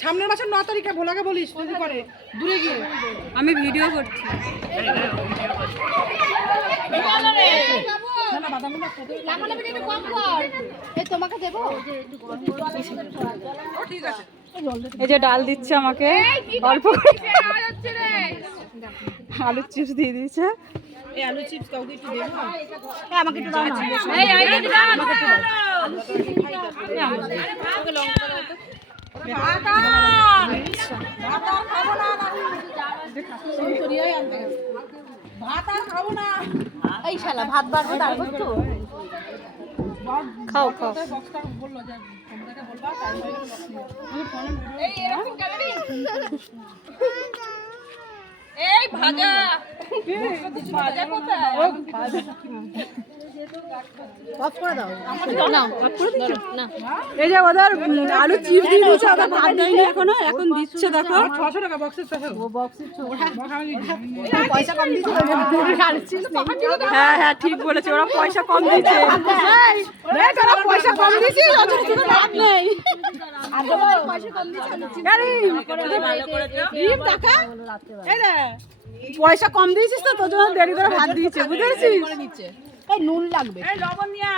সামনের মাসের 9 তারিখে ভোলাকে বলিস যদি করে দূরে গিয়ে। আমি ভিডিও করছি। এই যে ডাল দিচ্ছে আমাকে অল্প আলুর চিপস দিয়ে দিয়েছে। এই আলু চিপস কাউকে একটু দেবো আমাকে একটু দাও না। ভাত আর খাবো না। এই শালা ভাত বাড়বো তারপর তো খাও খাও। বক্সটা বললো যে তোমরাকে বলবা তাই এই ভাজা ভাজা কোথায় অফ করে দাও না না এই যে ওদের আলু চিপস দিয়ে দিয়েছে, ওদের ভাত দেয়নি এখনো, এখন দিচ্ছে দেখো। 600 টাকা বক্সের টাকা। ও বক্সের পয়সা কম দিয়েছে হ্যাঁ হ্যাঁ ঠিক বলেছে, ওরা পয়সা কম দিয়েছে। তোরা পয়সা কম দিছিস ওদের কোনো লাভ নেই। পয়সা কম দিয়েছে পয়সা কম দিয়েছিস তো তোর জন্য দেরি করে ভাত দিয়েছে, বুঝেছিস? এই নুন লাগবে লবণ নিয়ে